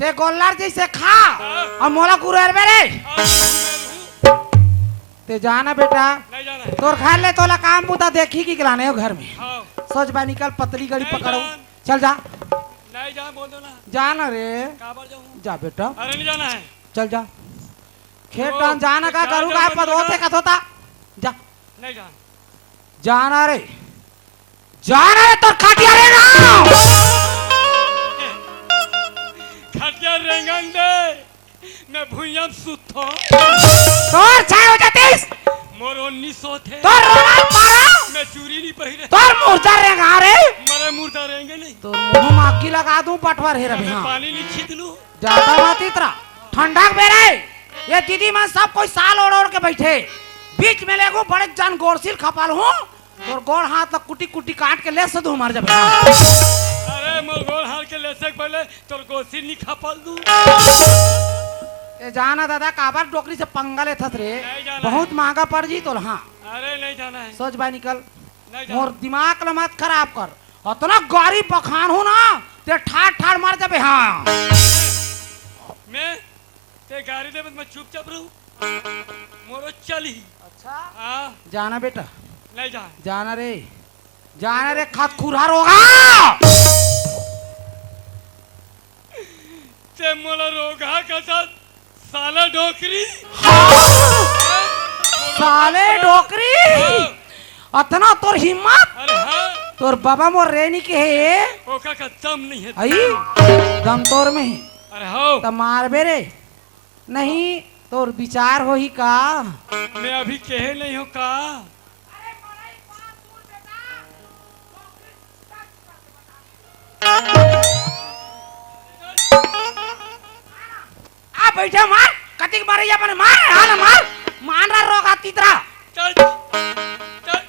ते गोल्लर जैसे खा और मोला गुरेर बेरे ते जाना बेटा नहीं जाना है। तोर घर ले तोला काम पुता देखी की गिलाने हो घर में हाँ सोच बा निकल पतली गड़ी नहीं पकड़ो जान। चल जा नहीं जा बोल दो ना जाना रे काबर जाऊँ जा बेटा अरे नहीं जाना है चल जा खेत ओ, टान जाना का जा, करूँगा जा, पद जा, होते का होता जा नहीं जाना जाना रे तो खाटिया रे ना खटिया रेंगन दे मैं भुइयां सुतो तोर छाय हो जातीस मोर 1900 थे तोर रोना मारा मैं चूरी नहीं पहिरे तोर मुर्दा रे रे मरे मुर्दा रहेंगे नहीं तोर मुंह में आगी लगा दूं पटवर हे रे मैं हां पानी नहीं खींच लूं ज्यादा मत इतरा ठंडा बेरे ये दीदी मन सब कोई साल ओढ़ ओढ़ के बैठे बीच में लेगो बड़े जान गोरसिल खपाल हूं तोर गोड़ हाथ तक कुटी कुटी काट के ले सदू मर जाबे अरे मोर गोड़ हार के ले सक पहले तोर गोसी नहीं खपल दूं ए जाना दादा काबर डोकरी से पंगा ले थत रे नहीं जाना बहुत महंगा पड़ जी तोर हां अरे नहीं जाना है सोच बा निकल नहीं मोर जाना दिमाग ल मत खराब कर अतना गाड़ी बखान हो ना ते ठाड़ ठाड़ मार जाबे हां मैं ते गाड़ी दे मैं चुपचाप रहूं मोरो चली अच्छा हां जाना बेटा नहीं जा जाना रे खत खुरहर होगा ते मोला रोगा का साथ साला डोकरी साले डोकरी अतना तोर हिम्मत अरे हाँ तोर बाबा मोर रेनी के है ओका का दम नहीं है आई दम तोर में है अरे हो त मार बेरे नहीं तोर विचार हो ही का मैं अभी कहे नहीं हूँ का आ बैठे मार कतिक मारे या मार हां मार मान रहा रोगा तीतरा चल चल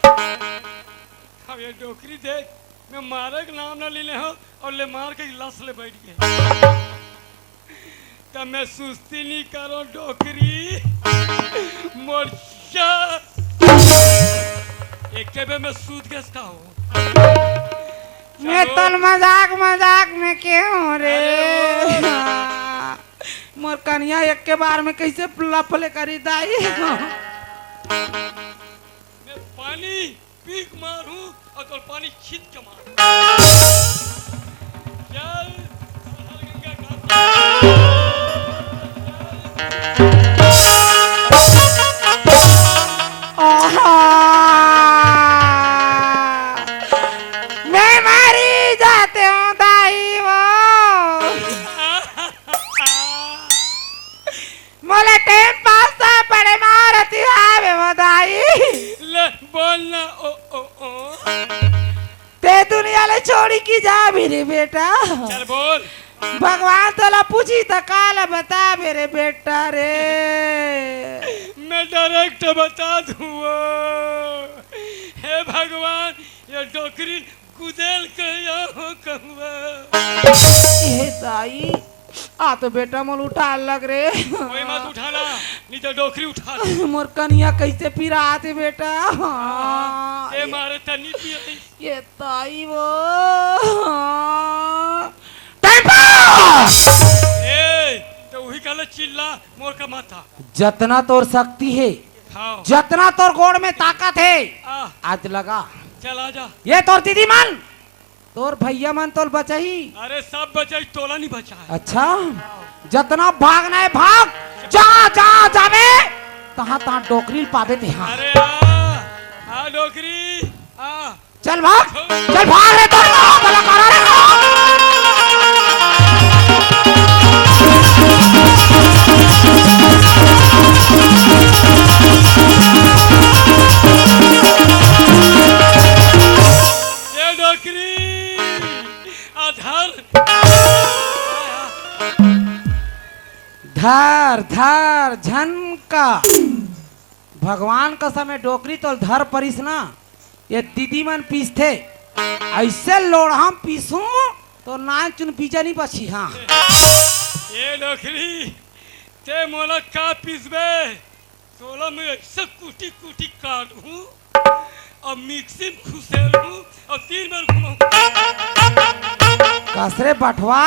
अब ये डोकरी देख मैं मारे का नाम ना ले हो और ले मार के लस ले बैठ गए तब मैं सुस्ती नहीं करो डोकरी मोर्चा एक के मैं सूद गैस का हूँ मैं तल मजाक में क्यों रे मोर कन्या एक के बार में कैसे लफले करी दाई मैं पानी पीक मारूं और तो पानी खींच के मारूं चल गंगा मैं मारी जाते हूँ दाई वो मोले टेम पास पड़े मारती है वो दाई ले बोलना ओ ओ ओ ते दुनिया ले छोड़ी की जा मेरे बेटा चल बोल भगवान तला पूछी तो काला बता मेरे बेटा रे मैं डायरेक्ट बता दूँ हे भगवान ये डोकरी गुदेल कहिया हो कहवा ये दाई आ तो बेटा मोल उठा लग रे कोई मत उठाना नहीं तो डोकरी उठा ले मोर कन्या कैसे फिरा आते बेटा ये मारे तनी पिए ये ताई वो टाइम पास ए तो वही काले चिल्ला मोर का माथा जितना तोर शक्ति है हाँ जितना तोर गोड़ में ताकत है आ आज लगा चल आजा ये तोर दीदी मन तोर भैया मन तोर बचाई अरे सब बचा तोला नहीं बचा है अच्छा जितना भागना है भाग जहाँ जहाँ जावे तहाँ तहाँ डोकरी पावे थे हाँ अरे आ डोकरी आ चल भाग रे तोर भला करा रे ये डोकरी आधार धर धर झनका भगवान का समय डोकरी तो धर परिस ना ये दीदी मन पीसते ऐसे लोढ़ा पीसू तो ना चुन पीछा नहीं बची हाँ ये डोकरी ते मोला का पीसबे तोला में ऐसे कुटी कुटी काटूं और मिक्सी में खुसेलूं और 3 बार घुमाऊं कसरे बटवा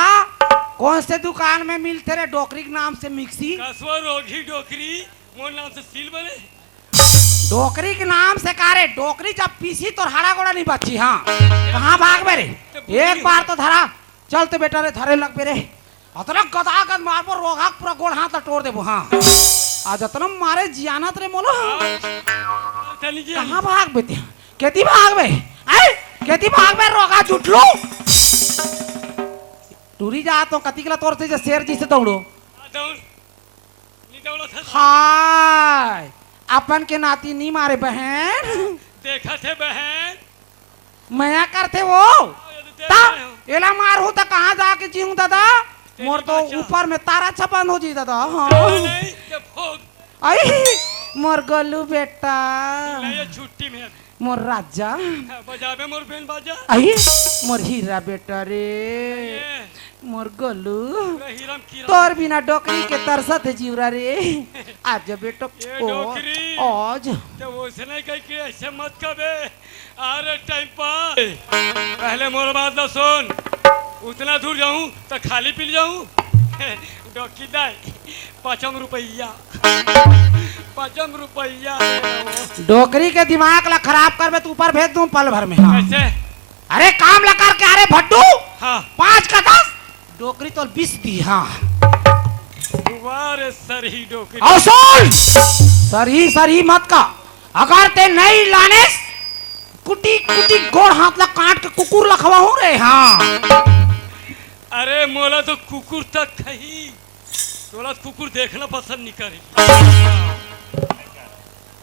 कौन से दुकान में मिलते रे डोकरी के नाम से मिक्सी? कसवा रोगी डोकरी मोर नाम से सील बने। डोकरी के नाम से कारे डोकरी जब पीसी तो हरा गोड़ा नहीं बची। हाँ कहाँ भाग बे रे? एक बार तो धरा चलते बेटा रे धरे लग बे रे अतना गदागद मारबो रोगा पूरा गोड़ हाथ तोड़ देबो। हाँ आज अतना मारे जियानत रे मोलो चली जी कहाँ भाग बे? केती भाग बे? आई केती भाग बे रोगा जुटलो टूरी जा तो कति कला तोर से शेर जी से दौड़ो। दौड़ नी दौड़ा था। हाय अपन के नाती नहीं मारे बहन देखा थे बहन मैं करते वो ता एला मार हो तो कहाँ जाके जीऊं दादा? मोर तो ऊपर में तारा छपन हो जी दादा। हाँ नहीं ये भोग आई मोर गोलू बेटा ये छुट्टी में मोर राजा बजावे मोर बेन बाजा। आई मोर हीरा बेटा रे ये मोर गोलू हीराम कीरा तोर बिना डोकरी के तरसत है जीवरा रे आज बेटो ये डोकरी आज तो वो से नहीं कह के ऐसे मत कबे आ रहे टाइम पर पहले मोर बात ना सुन उतना दूर जाऊं तो खाली पी जाऊं डोकी दाई 5 रुपया 5 रुपया डोकरी के दिमाग ला खराब कर बे तू ऊपर भेज दूं पल भर में। हाँ। कैसे अरे काम ला करके अरे भट्टू हाँ 5 का 10 डोकरी तो 20 दी। हाँ वारे सर ही डोकरी और सुन सर ही मत का अगर ते नहीं लाने कुटी कुटी गोड़ हाथ ला काट के कुकुर लखवा हूं रे। हाँ अरे मोला तो कुकुर तक कही तोला कुकुर देखना पसंद नहीं करी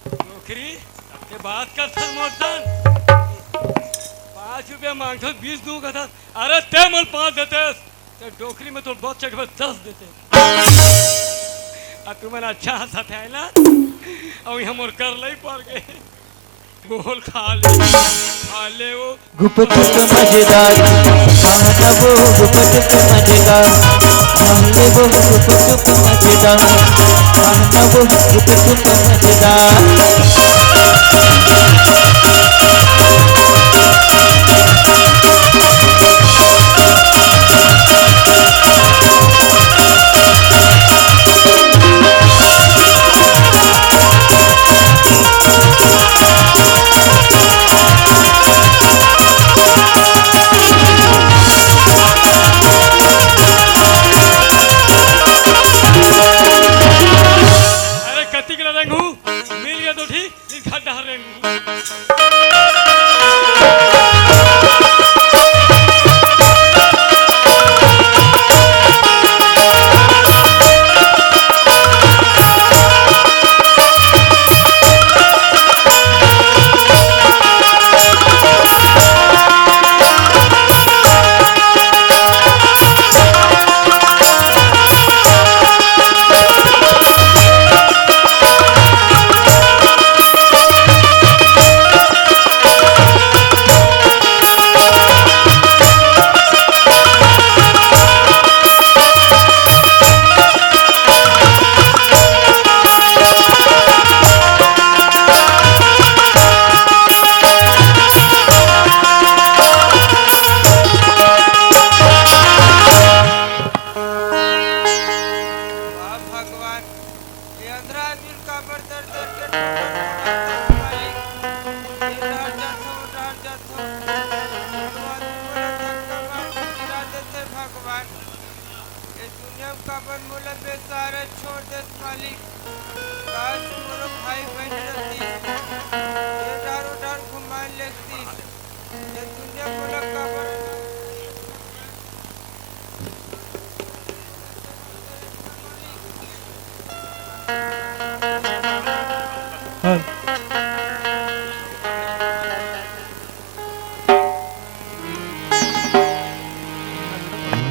डोकरी ये बात कर सर मोरसन 5 रुपया मांगते 20 दूंगा था। अरे ते मोल 5 देते तो डोकरी में तो बहुत जगह 10 देते अब तुम्हारा अच्छा हंसा है ना और हम और कर ले पड़ गए बोल खा ले वो गुपचुप मजेदार खाना वो गुपचुप मजेदार खाने वो गुपचुप मजेदार खाना वो गुपचुप मजेदार। मिल गया तो ठीक इस खड्डा रेंगू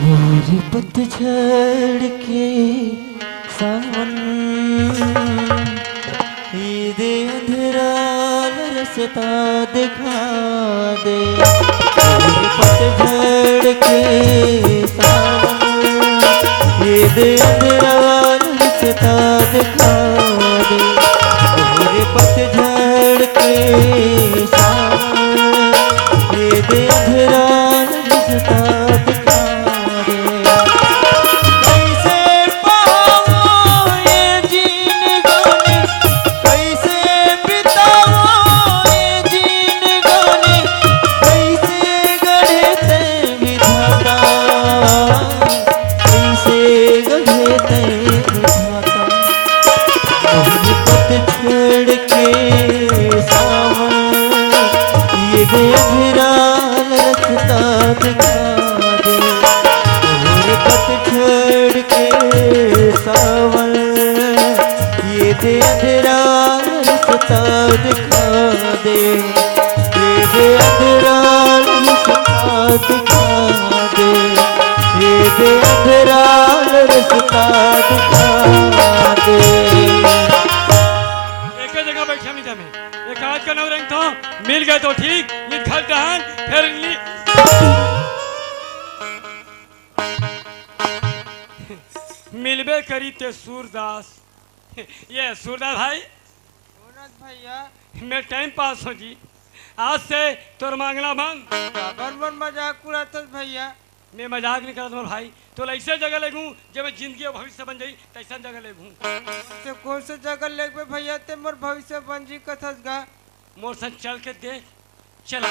मोरी पतझड़ के सावन ईद अंधेरा रसता दिखा दे। मोरी पतझड़ के सावन ईद अंधेरा रसता दिखा दे। मोरी पतझड़ के सावन ईद अंधेरा रसता दिखा दे। मिलबे करी ते सूरदास। ये सूरदास भाई भैया मैं टाइम पास हो जी। आज से तोर मांगना बंद। बराबर मजाक उड़ाता भैया। मैं मजाक नहीं करता मोर भाई। तो ऐसे जगह लेगू जब जिंदगी और भविष्य बन जाई तैसा जगह लेगू। से कौन से जगह लेके भैया ते मोर भविष्य बन जी कथस गा। मोर संग चल के देख चला।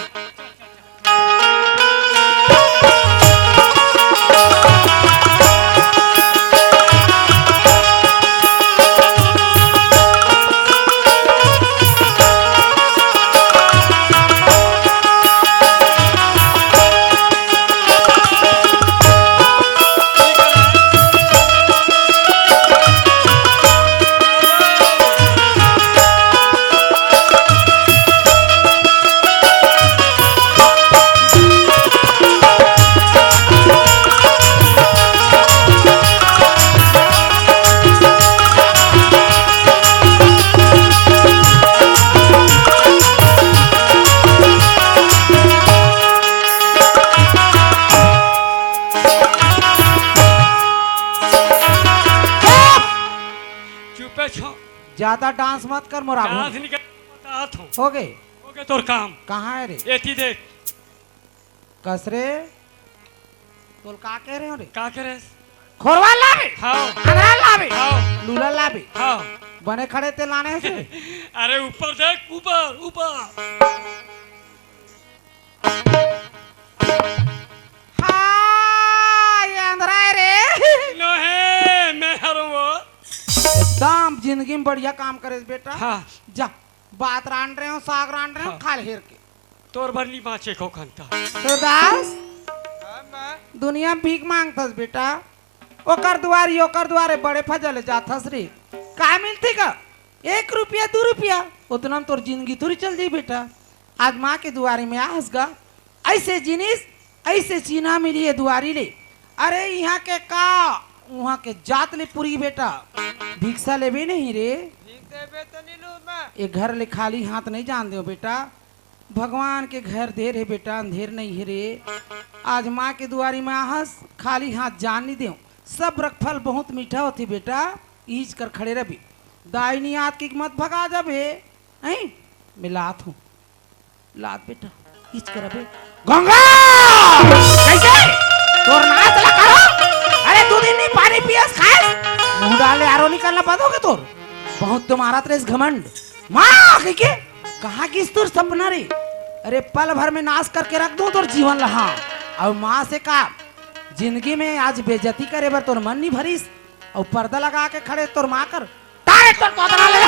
चुपे छो। ज्यादा डांस मत कर मोरा। डांस नहीं कर बतात हूँ। हो गए हो गया तोर काम। कहाँ है रे? एती देख कसरे तोल का कह रहे हो रे? का करे। खोरवा लावे, हाँ अंगरा लावे, हाँ लूला लावे, हाँ। बने खड़े ते लाने से। अरे ऊपर देख ऊपर ऊपर। हाँ ये अंधरा है रे। नो है मैं हरूँ वो। एकदम जिंदगी में बढ़िया काम करे बेटा। हाँ जा बात रान रहे हो, साग रान रहे हो, हाँ। खा हेर के। तोर भरली बाँचे को खंता। सुरदास दुनिया में भीख मांगतस बेटा। ओकर दुआरी ओकर दुआरे बड़े फजल जाथस रे। का मिलती का? 1 रुपया 2 रुपया उतना में तोर जिंदगी थोड़ी चल जाई बेटा। आज माँ के दुआरी में आहस गा। ऐसे जिनिस ऐसे चीना मिली है दुआरी ले। अरे यहाँ के का वहाँ के जात ले पूरी बेटा। भिक्षा ले भी नहीं रे। ये घर ले खाली हाथ नहीं जान दो बेटा। भगवान के घर देर है बेटा, अंधेर नहीं है रे। आज माँ के दुआरी में आहस खाली हाथ जान नहीं दो। सब रखफल बहुत मीठा होती बेटा। ईज कर खड़े रही दाइनी हाथ की मत भगा जब है मैं लात हूँ। लात बेटा ईज कर अबे गंगा कैसे तोर नाच ला करो। अरे 2 दिन नहीं पानी पियस खाए मुंह डाले आरो निकालना बंद हो गए तोर। बहुत तुम्हारा त्रेस घमंड माँ के कहाँ किस तोर सपना रे। अरे पल भर में नाश करके रख दूं तोर जीवन लहा। और माँ से का जिंदगी में आज बेइज्जती करे बर तोर मन नहीं भरीस। और पर्दा लगा के खड़े तोर माँ कर तारे तोर तोतरा ले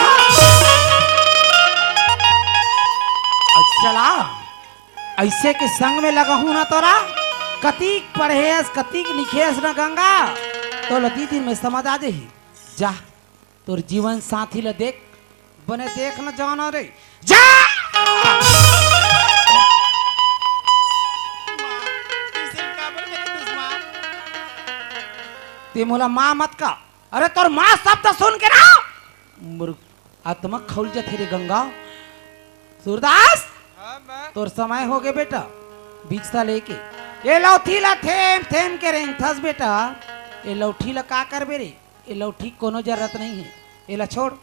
चला। ऐसे के संग में लगा हूं ना तोरा। कतीक पढ़ेस कतीक लिखेस ना गंगा तो लती दिन में समझ आ जाही। जा तोर जीवन साथी ले देख बने देख न जाना रे जा। ते मोला माँ मत का। अरे तोर माँ शब्द सुन के ना मुर्ख आत्मा खौल जाती रे गंगा। सूरदास तोर समय हो गए बेटा भिक्षा लेके। ये लौठी ला थेम थेम के रेंग थस बेटा। ये लौठी ला का करबे रे? ये लौठी कोनो जरूरत नहीं है। ये ला छोड़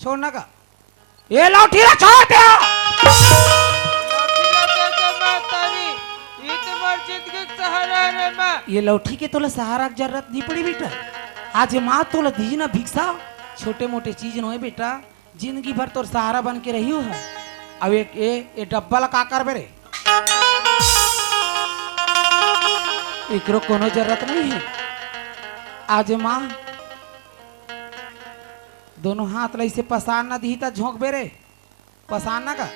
छोड़ना का। ये लौठी ला छोड़ दे। ये लौठी के तोला सहारा की जरूरत नहीं पड़ी बेटा। आज माँ तोला दी ना भिक्षा। छोटे मोटे चीज न है बेटा। जिंदगी भर तोर सहारा बन के रही हो है। अब ये डब्बा ला का करबे रे? एकरो कोनो जरूरत नहीं है। आज माँ दोनों हाथ ला इसे पसार ना दी ता झोंक बे रे। पसार ना का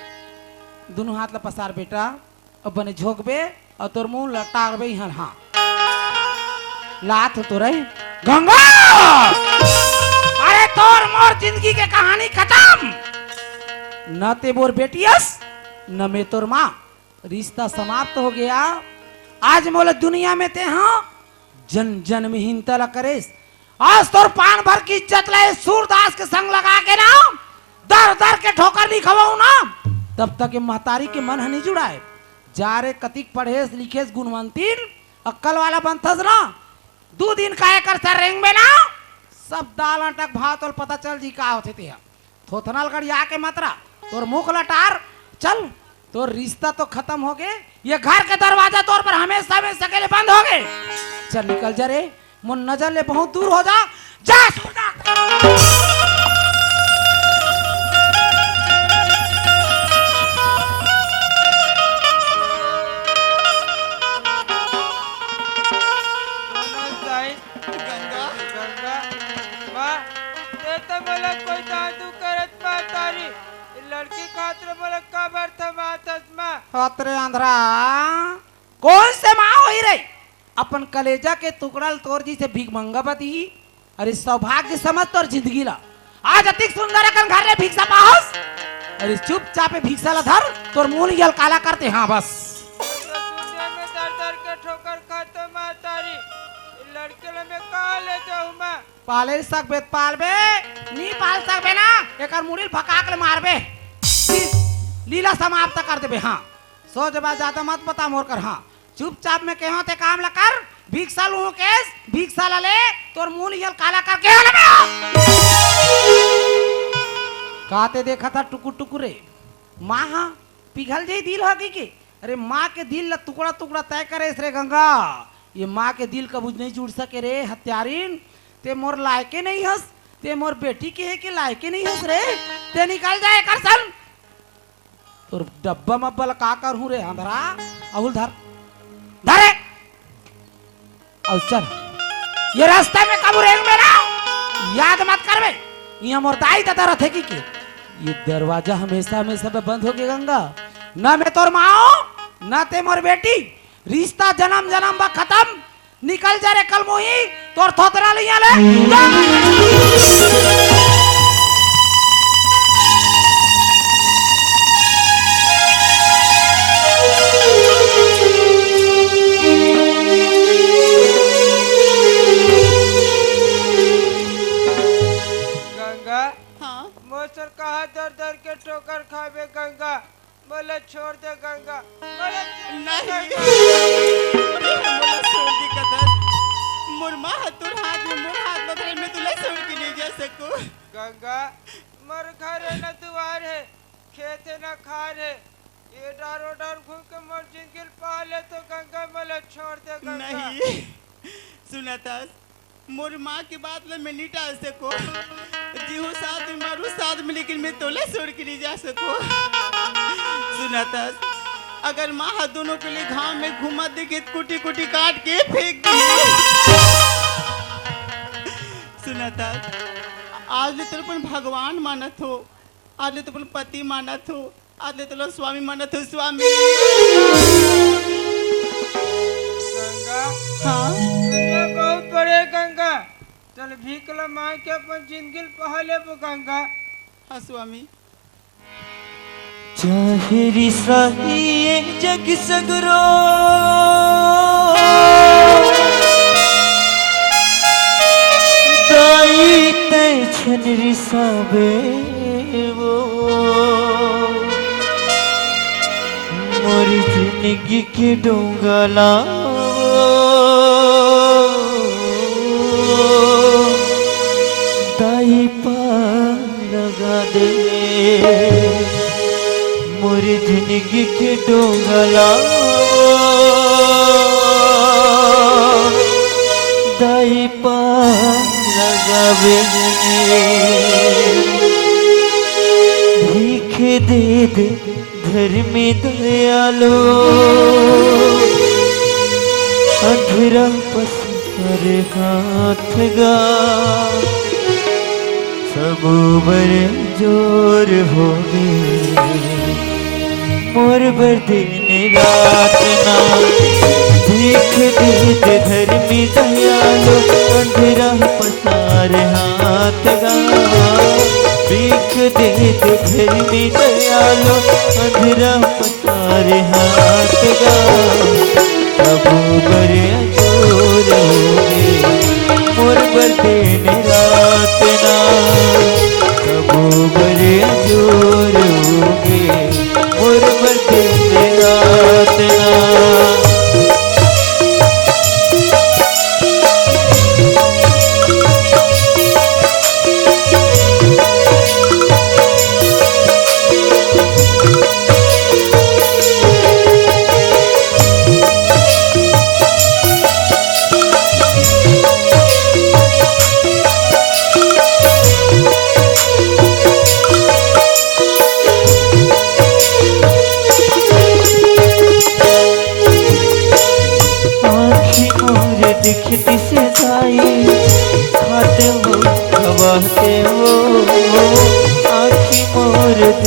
दोनों हाथ ला पसार बेटा। अब बने झोंक बे और तोर मुंह लटार बे यहाँ। हाँ लात तो रहे गंगा। अरे तोर मोर जिंदगी के कहानी खत्म। न ते मोर बेटियस न मैं तोर माँ। रिश्ता समाप्त हो गया। आज मोला दुनिया में ते हाँ जन जन में हिंता ला करेस। आज तोर पान भर की इज्जत लाए सूरदास के संग लगा के ना दर दर के ठोकर नहीं खवाऊ ना तब तक ये महतारी के मन नहीं जुड़ाए। जा रे कतिक पढ़ेस लिखेस गुणवंती अक्कल वाला बनथस ना 2 दिन का एकर सर रेंग में ना सब दाल अटक भात और पता चल जी का होते थे थोथनल गड़िया के मात्रा तोर मुख लटार चल तोर रिश्ता तो खत्म हो गए ये घर के दरवाजा तौर पर हमेशा में सकेले बंद हो गए चल निकल जा रे मुन नजर ले बहुत दूर हो जा सोना गंगा गंगा माँ ये तो बोला कोई दादू करत माँ तारी लड़की खातिर बोला कबर थमातस माँ अतरे आंध्रा कौन से माँ होई रे अपन कलेजा के टुकड़ल तोर जी से भीख मंगा बती अरे सौभाग्य समझ तोर जिंदगी ला आज अति सुंदर अकन घर रे भिक्षा पाहस अरे चुपचाप भिक्षा ला धर तोर मुंह निगल काला करते हाँ बस दुनिया में दर दर के ठोकर खाते माँ तारी लड़के ला मैं कहाँ ले जाऊँ माँ पाले सकबे पालबे नी पाल सकबे ना एकर मुड़िल फकाक ले मारबे लीला समाप्त कर देबे हाँ सोच बा ज्यादा मत बता मोर कर हाँ चुपचाप में कहो ते काम ला कर भिक्षा लू केस भिक्षा ला ले तोर मुंह निगल काला करके आले बे काते देखा था टुकुर टुकुरे माँ हाँ पिघल जाई दिल होगी की अरे माँ के दिल ला टुकड़ा टुकड़ा तय करे रे गंगा ये माँ के दिल कबूज नहीं जुड़ सके रे हत्यारिन ते मोर लायके नहीं हंस ते मोर बेटी के है कि लायके नहीं हंस रे ते निकल जाए कर सन तोर डब्बा मब्बा ला का कर हूँ रे अंधरा अहुल धर धरे और चल ये रास्ते में कब रेंग में ना याद मत करबे यहाँ मोर दाई दादा रथे की के ये दरवाजा हमेशा हमेशा पे बंद हो गया गंगा ना मैं तोर माँ ना ते मोर बेटी रिश्ता जन्म जन्म बा खत्म निकल जा रे कल मोही तोर थोतरा लिया ले गंगा हाँ मोसर कहा दर दर के ठोकर खावे गंगा बोले छोड़ दे गंगा बोले नहीं बोला छोड़ दी कदर मुरमा हतुर हाथ में मुर हाथ बदले में तुला छोड़ के नहीं जा सकूं गंगा मर घर है न दुआर है खेत है न खार है ये डारो डार घूम के मर जिंदगी पाले तो गंगा बोले छोड़ दे गंगा नहीं सुनाता मोर माँ की बात में मैं नहीं टाल सको जीहू साथ में मारू साथ में लेकिन मैं तोले छोड़ के नहीं जा सको सुनाता अगर माँ हाथ दोनों के लिए घाव में घुमा दे के कुटी कुटी काट के फेंक दी सुनाता आज ले तेरे भगवान मानत हो आज ले तो पति मानत हो आज ले तो स्वामी मानत हो स्वामी गंगा हाँ दुनिया बहुत बड़े गंगा चल भीकला माँ के अपन जिंदगी पहले वो गंगा हाँ स्वामी चाहेरी साही ये जग सगरो दाई ते छनरी साबे वो मोरी जिंदगी के डोंगला दाई पार लगा दे मोरी जिंदगी के डोंगला दाई पार लगावे भीख दे दे घर में दयालो अंधेरा पसर हाथ गा सब बर जोर हो गए मोर बर दिन रात ना भीख दे घर में दयालो अंधेरा पसार हाथ गा भीख दे घर में दयालो अंधेरा पसार हाथ गा सब बर जोर हो गए मोर बर दिन रात ना सब बर जोर हो गए मोर बर दिन रात ना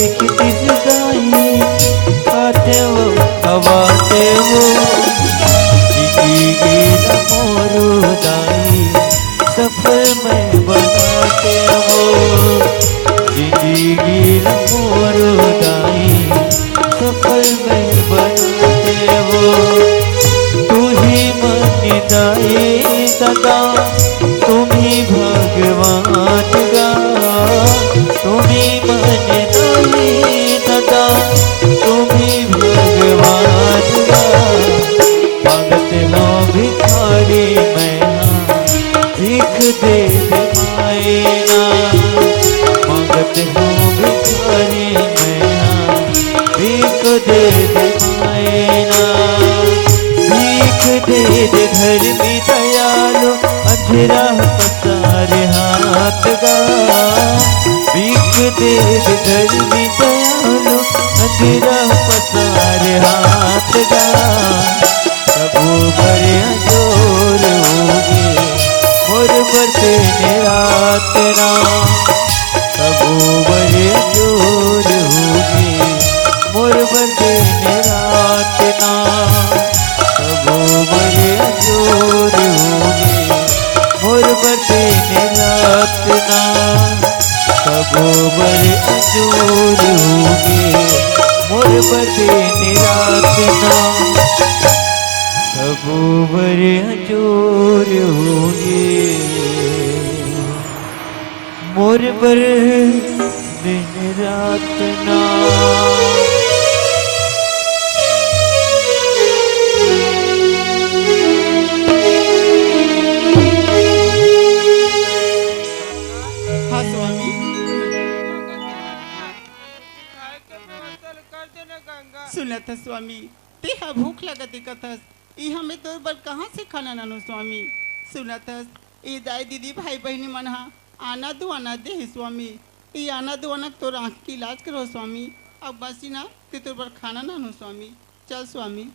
लिखती जुदाई आते वो हवाते वो जिंदगी न मोरू दाई सफल में बनाते वो जिंदगी न मोरू दाई सफल में बनाते वो तू ही मन दाई दादा तुम ही भगवान गा तुम ही मन दाई दादा तुम ही भगवान गा मांगत हो भिखारी मैं भीख दे दे मायना मांगत हो भिखारी मैं भीख दे दे मायना भीख दे दे घर में दयालु अंधेरा पसारे हाथ गा भीख दे दे घर में दयालु अंधेरा पसारे हाथ गा सबू बड़े जोर होगे मोर बरते रात ना सबू बड़े जोर होगे मोर बरते रात ना सबू बड़े जोर होगे मोर बरते रात ना सबू बड़े जोर होगे मोर बरते रात ना सबू बड़े जोर होगे मोर बर दिन रात ना हाँ स्वामी खाए के व्यवस्था कर देना गंगा। सुनत स्वामी तेहा भूख लगत कथस ई हमें तो बार कहाँ से खाना नानो स्वामी सुनतस ई दाई दीदी भाई बहनी मन हा आना दुआना दे स्वामी ई आना दुआना तो आँख की इलाज करो स्वामी अब बसी ना ते तो बार खाना नानो स्वामी चल स्वामी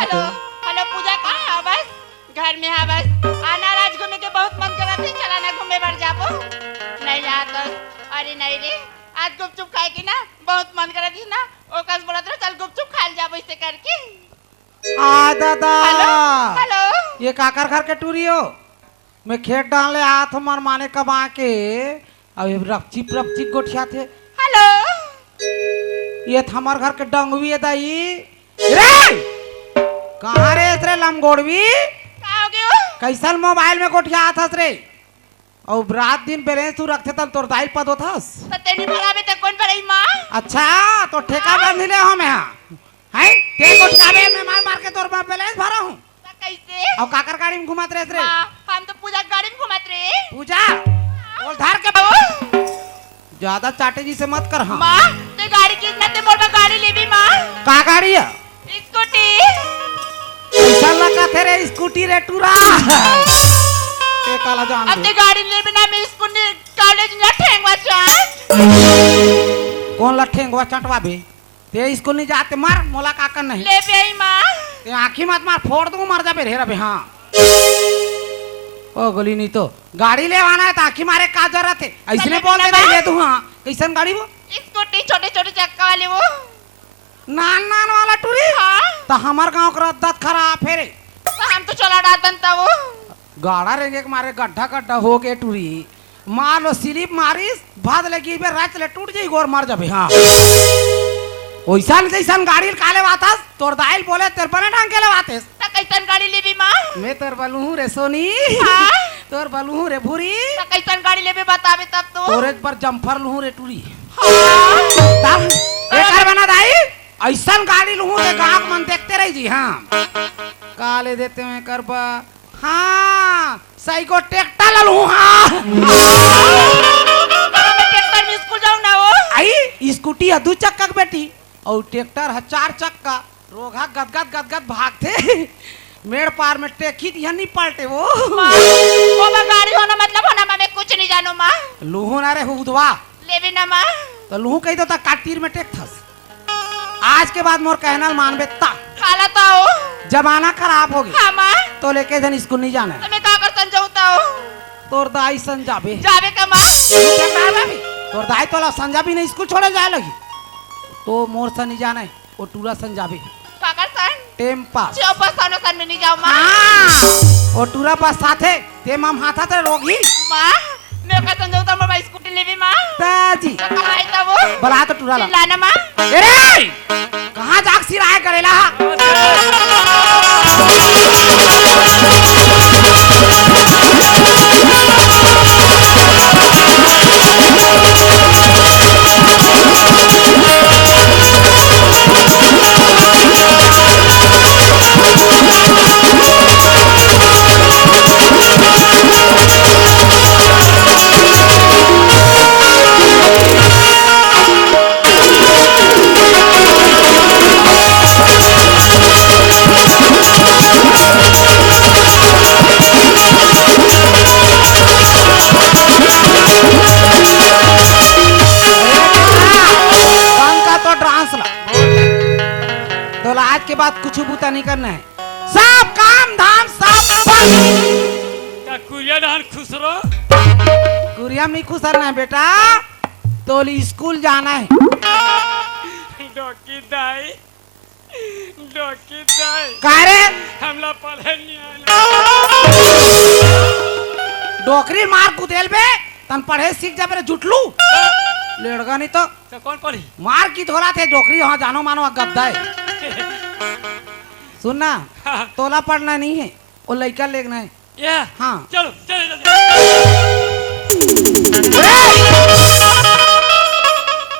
हेलो हेलो पूजा कहाँ है बस घर में है बस आना राज घूमे के बहुत मन करा थी चला ना घूमे बढ़ जाबो नहीं जा तो अरे नहीं रे आज गुपचुप खाए की ना बहुत मन करा थी ना ओ कस बोला तो चल गुपचुप खा जाबो इसे करके आ दादा हेलो हेलो ये काकर घर के टूरियो मैं खेत डालने हाथ मार माने कमा के अब ये रपची गोठिया थे हेलो ये हमार घर के डंगवी है दाई रे कहाँ रे इतरे लमगोड़वी कहाँ हो गए कैसल मोबाइल में गोठिया आथस रे और रात दिन बैलेंस तू रखते तब तोर दाई पद होथस तो तेरी भरा में तक कौन पड़े माँ अच्छा तो ठेका बंद ले हम यहाँ हैं ते गोठिया में मैं मार मार के तोर बैलेंस भरा हूँ तो कैसे और काकर गाड़ी में घुमात रहे रे माँ हम तो पूजा गाड़ी में घुमाते रहे पूजा और धार के ओ, ज्यादा चाटे जी से मत कर हाँ माँ ते गाड़ी की ना ते मोड़ में गाड़ी ले भी माँ का गाड़ी है स्कूटी ऐसा लगा थे रे स्कूटी रे टूरा ते काला जान अब दे ते गाड़ी ले बिना मैं स्कूटी कॉलेज ना ठेंगवा चाट कौन लठेंगवा चटवा बे ते स्कूल नहीं जाते मार मोला काकर नहीं ले पे आई माँ ते आँखी मत मार फोड़ दूँ मर जा बे रे हाँ ओ गोली नहीं तो गाड़ी ले आना है तो आँखी मारे का जरूरत है ऐसने बोल दे ले दूँ हाँ कैसन गाड़ी वो स्कूटी छोटे छोटे चक्का वाले वो नान नान वाला टूरी हाँ तो हमार गांव का रद्दत खराब है रे तो हम तो चला डालता था वो गाड़ा रेंगे के मारे गड्ढा गड्ढा हो के टूरी मार लो स्लिप मारिस भाद लगी बे रात ले टूट जाई गोर मार जाबे हां ओइसन जैसन गाड़ी काले वातस तोर दाइल बोले तेरे पर ढंग के वातस त कैसन गाड़ी लेबी माँ मैं तोर बलू रे सोनी हाँ? तोर बलू रे भूरी त कैसन गाड़ी लेबे बताबे तब तो तोरे पर जम्फर लू रे टूरी हाँ? तब एकर बना दाई ऐसन गाड़ी लू ते गाहक मन देखते रही जी हां काले देते में करबा हां सही को ट्रैक्टर लू हां मैं ट्रैक्टर में स्कूल जाऊं ना वो आई स्कूटी है 2 चक्का की बेटी और ट्रैक्टर है 4 चक्का रोगा गदगद भागते मेड़ पार में टेकी दिया नहीं पलटे वो माँ, वो बा गाड़ी होना मतलब होना माँ मैं कुछ नहीं जानू माँ लूहू ना रे हुदवा लेबी ना माँ तो लूहू कही दो ता काटीर में टेक थस आज के बाद मोर कहना मानबे ता काला तो आओ जमाना खराब हो गया हाँ माँ तो लेके धन स्कूल नहीं जाना है। तो मैं का कर संजाऊता हो तोर दाई संजाबे जावे का माँ तोर दाई तोला संजाबी नहीं स्कूल छोड़े जाए लगी तो मोर सन नहीं जाना है वो टूरा संजाबे का कर सन टेम पास चौपा सानो सन में नहीं जाऊँ माँ हाँ वो टूरा पास साथे ते मम हाथा ते रोगी माँ मैं का संजाऊता मैं स्कूटी लेबी माँ ताजी तो कहाँ है तब वो बला तो टूरा ला चिल्लाना माँ अरे कहाँ जाग सिराय करेला आज के बाद कुछ बूता नहीं करना है सब काम धाम सब बंद का कुरिया डान खुश रहो कुरिया में खुश रहना है बेटा तो स्कूल जाना है डॉकी दाई का रे हमला पढ़े नहीं आना डोकरी मार कुदेल बे तन पढ़े सीख जा मेरे जुटलू लेड़गा नहीं तो कौन पढ़ी मार की धोला थे डोकरी वहाँ जानो मानो गद्दा है सुनना तोला पढ़ना नहीं है वो लड़का लेना है ये हाँ चलो चलो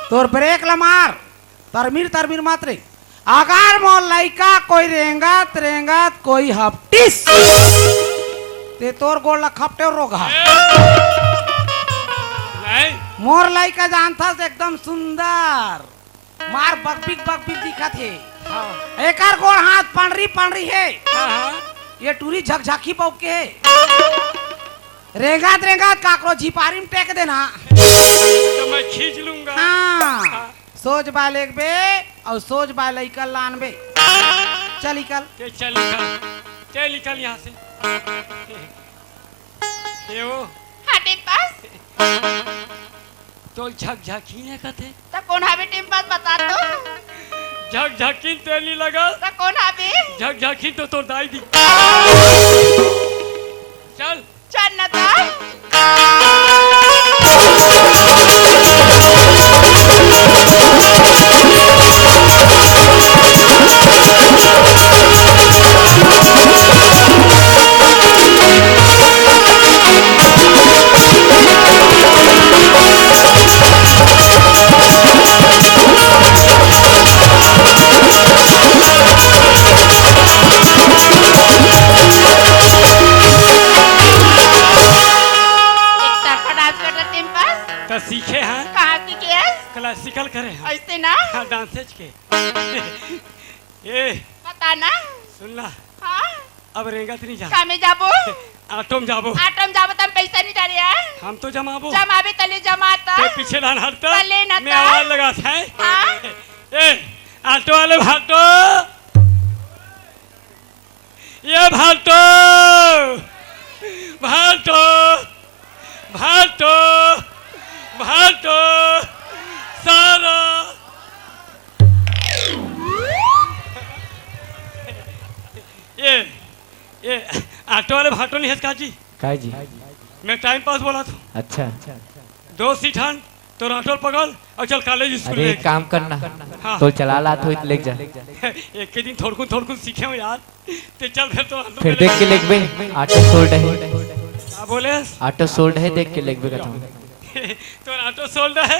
तोर ब्रेक ला मार तरमीर मात्रे अगर मोर लड़का कोई रेंगत कोई हफ्टिस ते तोर गोल ला खपटे रोगा नहीं मोर लड़का जानता से एकदम सुंदर मार बकबिक दिखा थे एक गोड़ हाथ पंडरी है ये टूरी झकझकी पौक के है रेंगत काकरो झिपारी में टेक देना तो मैं खींच लूंगा हाँ सोच बा लेक बे और सोच बा लइकल लान बे चल निकल चल निकल यहाँ से ये वो हटे पास तो झकझकी ने कहते तो कौन हावी टीम पास बता दो झकझकी तेली लगा तो कौन हावी झकझकी तो तोर दाई दी चल चल ना था सीखे हैं कहाँ की किया क्लासिकल करे हैं ऐसे ना हाँ डांसेज के ये बता ना सुनना हाँ अब रेंगत नहीं जा कहाँ में जाबो आटो में जाबो तम पैसा नहीं डाले हैं हम तो जमाबो जमाबे तले जमाता ते पीछे लान हटता तले ना मैं आवाज लगा था हाँ ए आटो वाले भाटो ये भाटो भाटो भाटो भाटो सारा ये ऑटो वाले भाटो नहीं है जी काय जी मैं टाइम पास बोला था। अच्छा दो सीठान तो ऑटो पकड़ और चल कॉलेज स्कूल अरे ले एक काम करना हाँ। तो चला ला तो ले जा एक के दिन थोड़कुन सीखे हो यार ते चल फिर तो ऑटो फिर पे देख के लिख बे ऑटो सोल्ड है क्या बोले ऑटो सोल्ड है देख के लिख बे कहता तो ऑटो सोल्ड है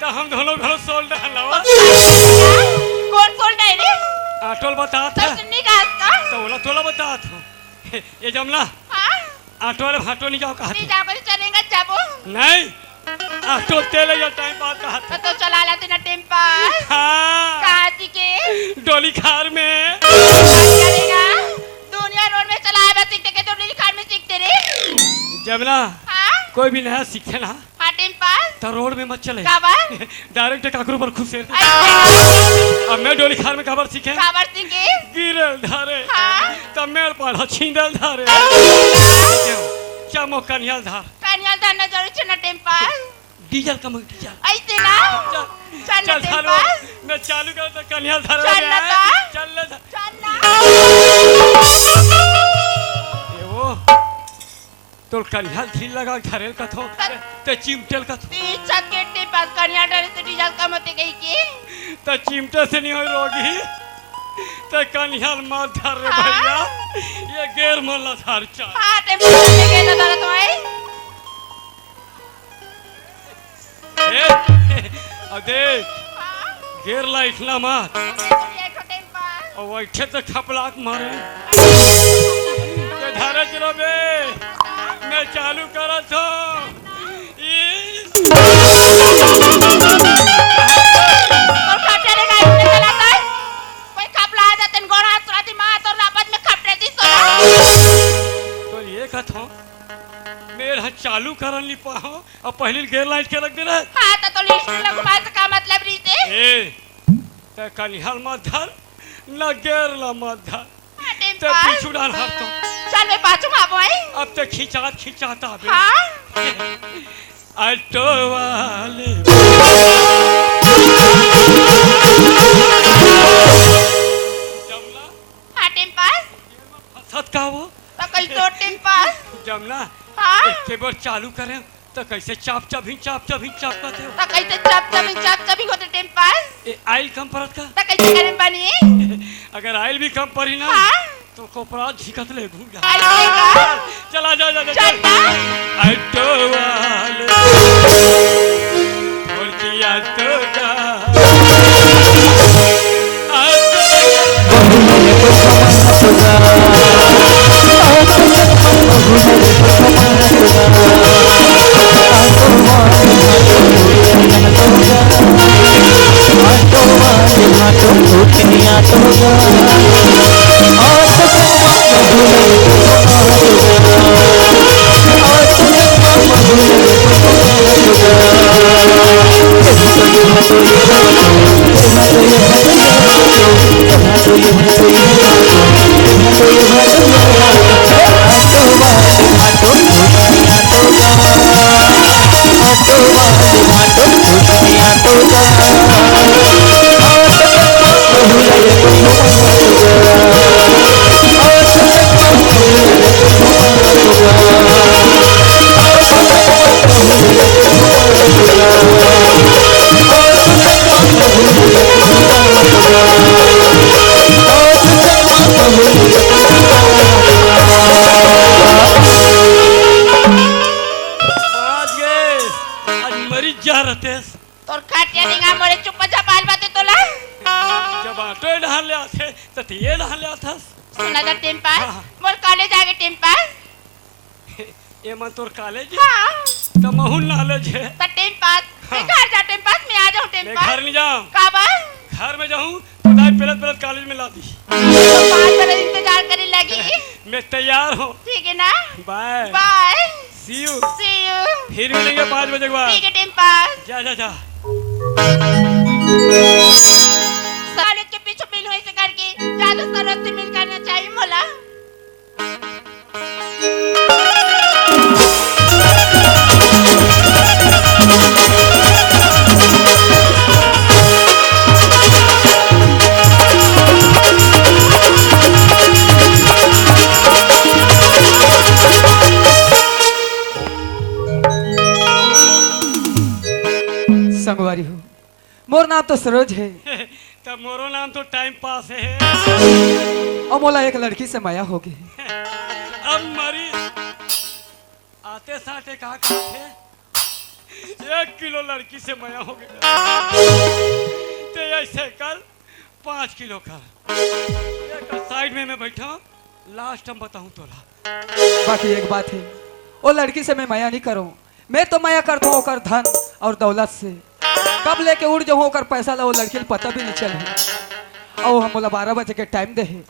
तो हम दोनों घरों सोल्ड है लवा कौन कौन है रे ऑटो बता तो था सुनने का इसका तो बोला तोला बता था ये जमला हाँ ऑटो वाले भाटो नहीं जाओ कहा नहीं जाकर चलेगा जाबो नहीं ऑटो तेले या टाइम पास कहा था तो चला लाते ना टेम्पर हाँ कहाँ थी के डोली खार में चलेगा दुनिया रोड में चलाए बस सीखते के तो कार में सीखते रे जमला हाँ कोई भी नया सीखे ना हाँ टेम्पर तो रोड में मत चले काबर डायरेक्ट काकरू पर खुश है ऐसे अब मैं डोली खार में खबर सीखे काबर सीखे गिरल धारे हाँ तब मेरे पास छींदल धारे चमो कन्याल धार कानियाल दाना जरूर चना टेम्पर डीजल कम डीजल ऐसे ना चल चल टेम्पर चालू मैं चालू कर तो कन्याल धार चल ना का? चल ले चलना ये वो तो कन्याल थी लगा धरेल का थो ते चिमटेल का थो ती चक्के टेम्पर कानियाल डरे तो डीजल कम होते गई की ते चिमटे से नहीं हो रोगी ते कन्याल मार धर रे हाँ? भैया ये गेर मल्ला धार चाल हाँ टेम्पर में गए ना दादा तुम्हारे अब देख गेर लाइट ना मार ये तो टेम्पर और वैठे तो खपलाक मारे ये धारे चलो बे मैं चालू करा तो और काटे रे गाइस ने चलाता है कोई खपला आ जाते गोड़ा सुराती मां तो रापत में खपरे दी सोना तो ये कथो मेरे हाथ चालू करन ली पाहो और पहली गेर लाइट के रख दे रहे हां तो लिस्ट में घुमा से का मतलब रीते ए ते कनिहाल मत धर न गेर ला मत धर ते टेम्पर पीछू डाल हर तो चल मैं पाछू माबो आई अब ते खिंचाता बे हां ऑटो वाले जमला हां टेम्पर फसत का वो तो कल तो टेम्पर जमला हां एक के बार चालू करें तो कैसे चाप करते हो तो कैसे चाप चबी होते टेम्पर ए आइल कम परत का तो कैसे करें बनी अगर आइल भी कम पड़ी ना हां तो कोपरा झिकत ले घूम जा ऐसे का चला जा चल ना ऑटो वाले बोल किया तो का तोर खाटिया निगा मोरे चुप जा पाल बाते तोला जब ऑटो ढाल ले आथे तो ये ढाल ले आथस सुना दा टेम्पर हाँ। मोर कॉलेज आगे टेम्पर ये मन तोर कॉलेज हां तो महून नॉलेज है तो टेम्पर हाँ। मैं घर जा टेम्पर मैं आ जाऊं मैं टेम्पर घर नहीं जाऊँ काबा घर में जाऊँ तो दाई पलट कॉलेज में ला दी तो 5 बजे इंतजार करे लगी मैं तैयार हूँ ठीक है ना bye bye see you see you फिर मिलेंगे 5 बजे के बाद ठीक है टेम्पर जा जा जा कॉलेज के पीछे मिल हुई से करके ज्यादा सरस से मिल करना चाहिए मोला संगवारी हो, मोर नाम तो सरोज है तब मोरो नाम तो टाइम पास है। और मोला एक लड़की से माया हो गई। अब मरी आते साथे कहा खाते 1 किलो लड़की से मया हो गया तो ऐसे कर 5 किलो का एक साइड में मैं बैठा हूं, लास्ट हम बताऊं तोला। बाकी एक बात है, वो लड़की से मैं माया नहीं करूं, मैं तो माया करता हूँ ओकर धन और दौलत से। कब लेके उड़ जाऊँ ओकर पैसा ला वो लड़की को पता भी नहीं चले। और हम बोला 12 बजे के टाइम दे है,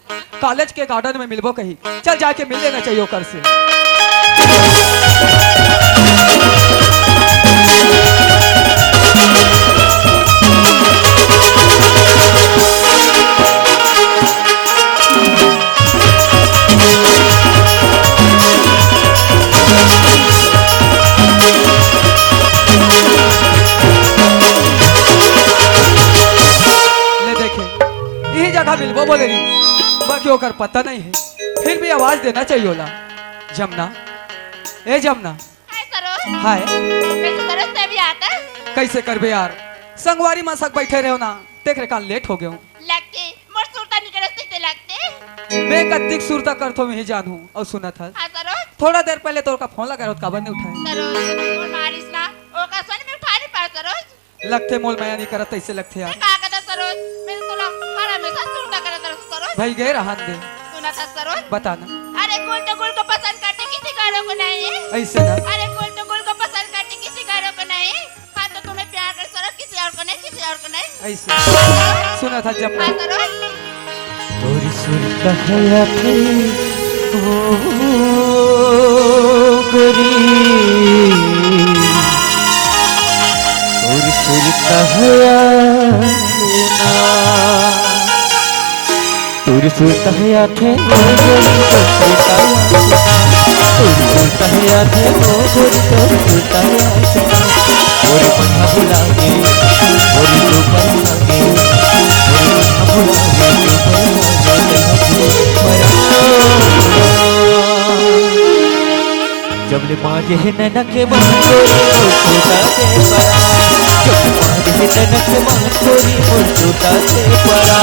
कॉलेज के गार्डन में मिलबो कहीं, चल जाके मिल लेना चाहिए ओकर से। मिलबो बोले रही, बाकी होकर पता नहीं है, फिर भी आवाज देना चाहिए होला। जमुना, ए जमुना। हाय सरोज। हाय। कैसे सरोज से भी आता? कैसे करबे यार, संगवारी मसक बैठे रहो ना, देख रे काल लेट हो गए हूँ। लगते मोर सुरता निकल से लगते। मैं कत्तिक सुरता करतो में ही जानू और सुना था। हां सरोज। थोड़ा देर पहले तो का फोन लगा रहा काबर नहीं उठाए। सरोज मोर मारिस ना, ओ का सन में उठा नहीं पा सरोज। लगते मोल माया नहीं करत ऐसे लगते यार। का कहता सरोज, मैं तो हर हमेशा सुरता करत रह सरोज। भाई गए रहन दे। सुना था सरोज? बताना। अरे गोल तो गोल को पसंद करते किसी गारों को नहीं। ऐसे ना। अरे गोल तो गोल को पसंद करते किसी गारों को नहीं। हां तो तुम्हें प्यार कर सरोज, किसी और को नहीं, किसी और को नहीं। ऐसे सुना था जमुना। हां सरोज। तोरी सुरता है आखे ओ गोरी, तोरी सुरता है आना, तोरी सुरता है आखे ओ गोरी, तोरी सुरता है आना, तोरी सुरता है आखे ओ गोरी, तोरी सुरता है आना। गोरी पंखा बुलागे, गोरी तू पंखागे, गोरी पंखा बुलागे, जब ले माजे है नैना के मान छोरी मोर छोटा से परा, जब ले माजे है नैना के मान छोरी मोर छोटा से परा।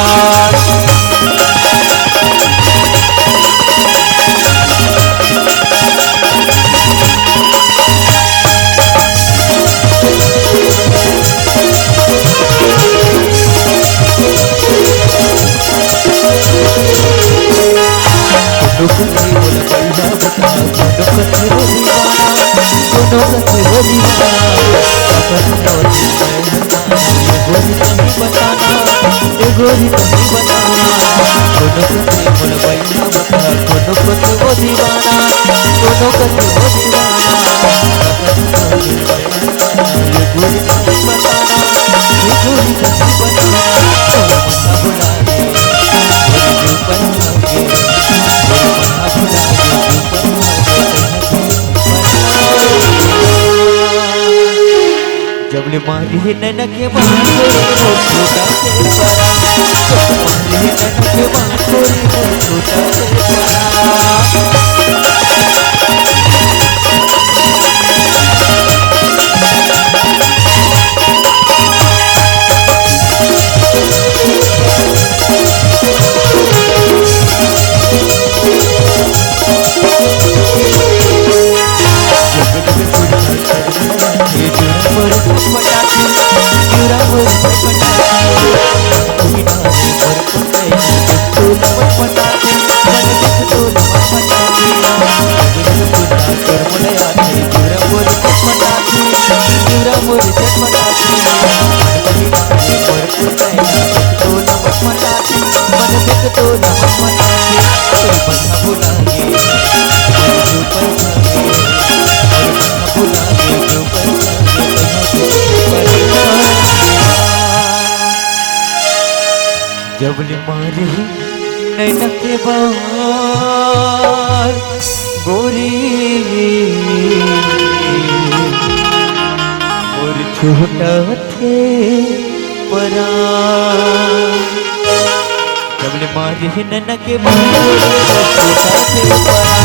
गोरी नहीं बताना कोनो कते बोल बैठा बता, कोनो कते वो दीवाना, कोनो कते वो दीवाना, ये गोरी नहीं बताना, ये गोरी नहीं बताना। और मथा बुला के गोरी ऊपर भागे, गोरी मथा बुला के ऊपर भागे। जब ले मारी है नैना के मान छोरी मोर छोटा से परा, जब मारी है नैना के मान छोरी मोर छोटा से परा। जब ले मारे नैना के बार गोरी और छोटा थे परा, जब ले मारे नैना के बार छोटा थे परा,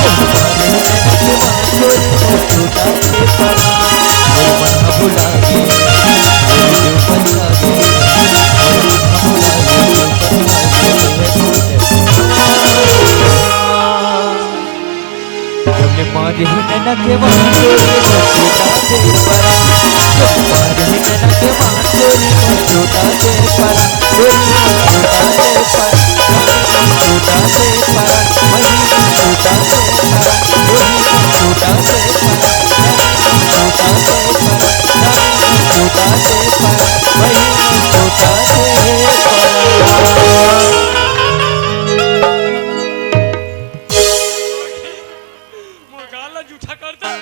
जब ले मारे नैना के बार छोटा थे परा। और मना बुला के नैना के बाण चोरी को छोटा दे परा जब मारे नैना के बाण चोरी को छोटा दे परा चोरी को छोटा दे परा छोटा दे परा वही छोटा दे परा वही छोटा दे परा छोटा दे परा छोटा दे परा वही छोटा दे परा मोर गाला जूठा कर दे